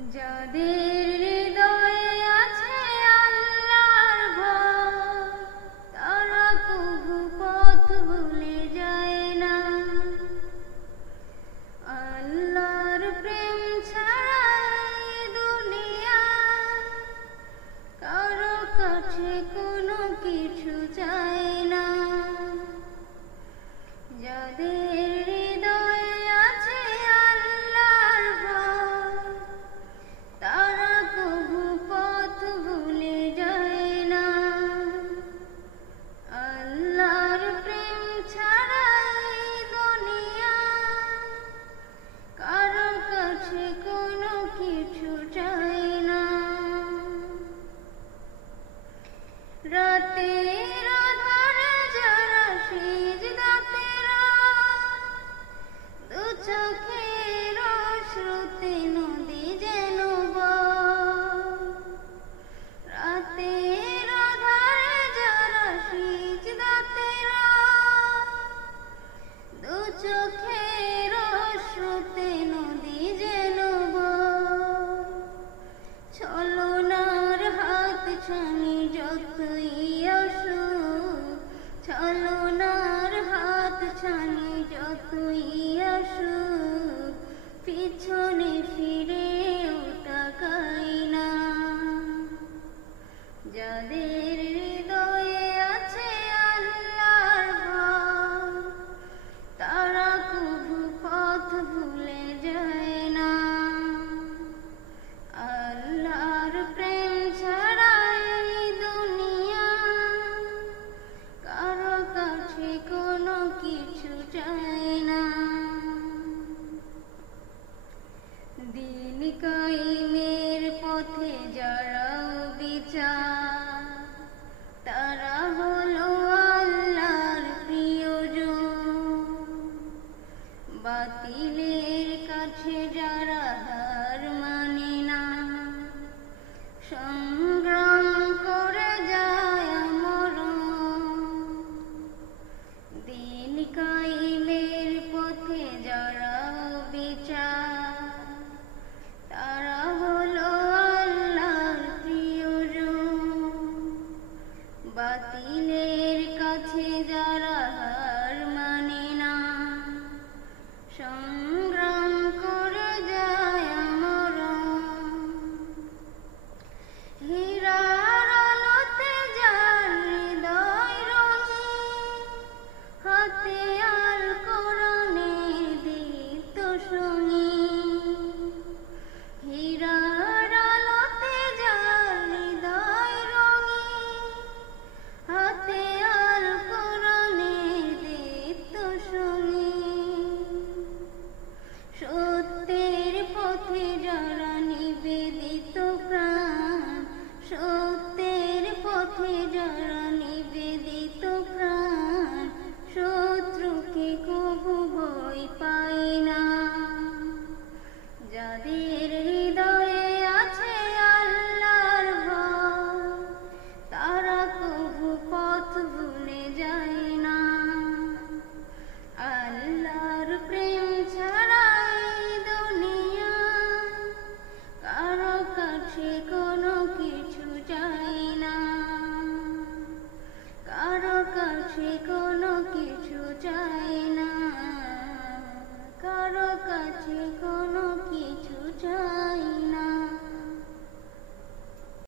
যাদের হৃদয়ে আছে আল্লাহর ভয়, তারা কভু পথ ভুলে যায় না। আল্লাহর প্রেম ছাড়া এই দুনিয়া কারো কাছে কোনো কিছু চায় না। যাদের হৃদয়ে আছে আল্লাহর ভয়, তারা কভু পথ ভুলে যায় না। আল্লাহর প্রেম ছাড়া এই দুনিয়া কারো কাছে কোনো কিছু চায় না। রাতের আধারে যারা সিজদাতেরা, দু চোখের অশ্রুতে নদী যেন বয়। রাতের আধারে যারা সিজদাতেরা, দু চোখের অশ্রুতে নদী যেন বয়। ছলনার হাত ছানি যতই আসুক, ছলনার হাত ছানি যতই আসুক, পিছনে ফিরেও তাকাই না। যাদের হৃদয়ে আছে আল্লাহর ভয়, তারা কভু পথ ভুলে যায় না। আল্লাহর প্রেম ছাড়া এই দুনিয়া কারো কাছে কোনো কিছু চায় না। দিন কায়েমের পথে যারা বিচার, তারা হলো আল্লাহর প্রিয়জন। বাতিলের কাছে যারা হার মানে না, সংগ্রাম করে যায় মরণ। দিন কায়েমের পথে যারা বিচার, তারা হলো আল্লাহর প্রিয়জন। বাতিলের কাছে যারা হার মানে না, সংগ্রাম করে যায় মরণ। হীরার আলোতে যার হৃদয় রঙিন, হাতে আল কোরআনের দীপ্ত সঙ্গীন। হীরার আলোতে যার হৃদয় রঙিন, হাতে আল কোরআনের দীপ্ত সঙ্গীন। সত্যের পথে যারা নিবেদিত প্রাণ, সত্যের পথে যারা নিবেদিত প্রাণ, শত্রুকে কভু ভয় পায় না। যাদের